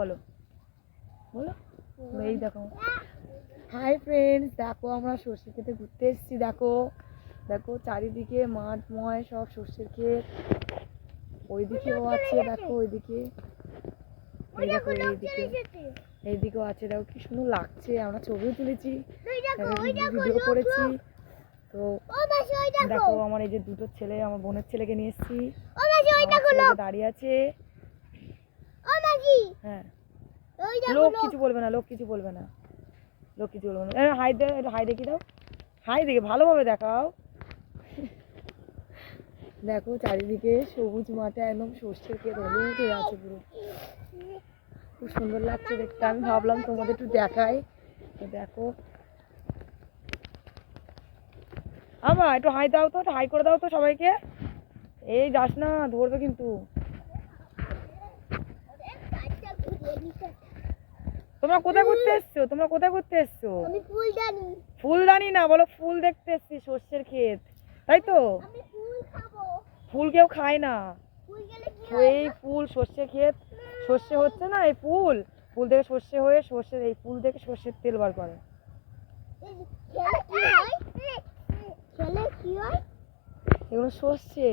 বলো বলো। এই দেখো, হাই ফ্রেন্ডস, দেখো আমরা সর্ষে খেতে ঘুরতে এসেছি। দেখো দেখো চারিদিকে মাঠময় সব সর্ষের ক্ষেত। ওইদিকেও আছে, দেখো ওইদিকে, এই দেখো এইদিকে, এইদিকেও আছে। দেখো কি সুন্দর লাগছে, আমরা ছবিও তুলেছি, ভিডিও করেছি। তো দেখো আমার এই যে দুটো ছেলে, আমার বোনের ছেলেকে নিয়ে এসেছি, দাঁড়িয়ে আছে। হ্যাঁ, লোক কিছু বলবে না, লোক কিছু বলবে না, লোক কিছু বলবে না। হাই দে, হাই দেখি দাও, হাই দেখে ভালোভাবে দেখাও। দেখো চারিদিকে সবুজ মাঠে একদম সর্ষের ক্ষেত, হলুদ হয়ে আছে পুরো, খুব সুন্দর লাগছে দেখতে। আমি ভাবলাম তোমাদের একটু দেখাই। তো দেখো, আমা একটু হাই দাও তো, হাই করে দাও তো সবাইকে। এই যাস না, ধরবে কিন্তু। তোমরা কোথায় ঘুরতে এসছো? তোমরা কোথায় ঘুরতে এসছো? ফুলদানি না, বলো ফুল দেখতে এসছি, সর্ষের ক্ষেত, তাই তো? ফুল কেউ খায় না, এই ফুল সর্ষে ক্ষেত, সর্ষে হচ্ছে না, এই ফুল, ফুল থেকে সর্ষে হয়ে, সর্ষের এই ফুল থেকে সর্ষের তেল বার করে। এগুলো সর্ষে,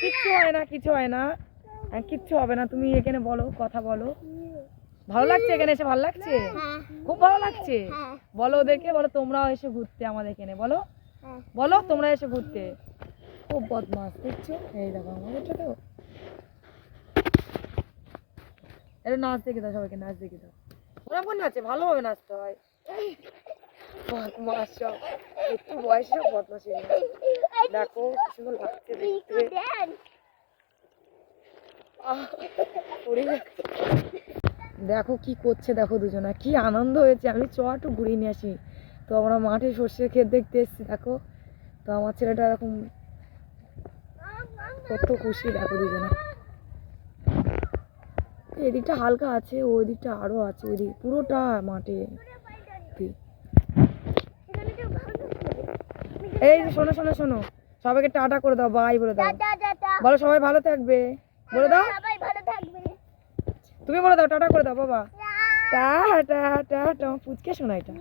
কিচ্ছু হয় না, কিছু হয় না, কিচ্ছু হবে না। তুমি এখানে বলো, কথা বলো। ভালো লাগছে এখানে এসে? ভালো লাগছে, খুব ভালো লাগছে। বলো ওদেরকে, বলো তোমরাও এসে ঘুরতে আমাদের এখানে, বলো বলো তোমরা এসে ঘুরতে। খুব বদমাস দেখছো, এই দেখো আমাদের তো। এটা নাচ দেখে দাও, সবাইকে নাচ দেখে দাও। ওরকম নাচে, ভালোভাবে নাচতে হয়। বদমাস সব, একটু বয়সে সব বদমাস হয়ে গেছে। দেখো কি সুন্দর লাগছে দেখতে। দেখো কি করছে, দেখো দুজনা কি আনন্দ হয়েছে। আমি চ একটু ঘুরিয়ে নিয়ে আসি। তো আমরা মাঠে সর্ষের ক্ষেত দেখতে এসেছি। দেখো তো আমার ছেলেটা এরকম কত খুশি, দেখো দুজনা। এদিকটা হালকা আছে, ওই দিকটা আরো আছে, ওই দিক পুরোটা মাঠে। এই যে শোনো শোনো শোনো, সবাইকে টাটা করে দাও, বাই বলে দাও, বলো সবাই ভালো থাকবে বলে দাও। তুমি বলে দাও, টাটা করে দাও বাবা, টাটা টাটা। পুচকে শোনা এটা।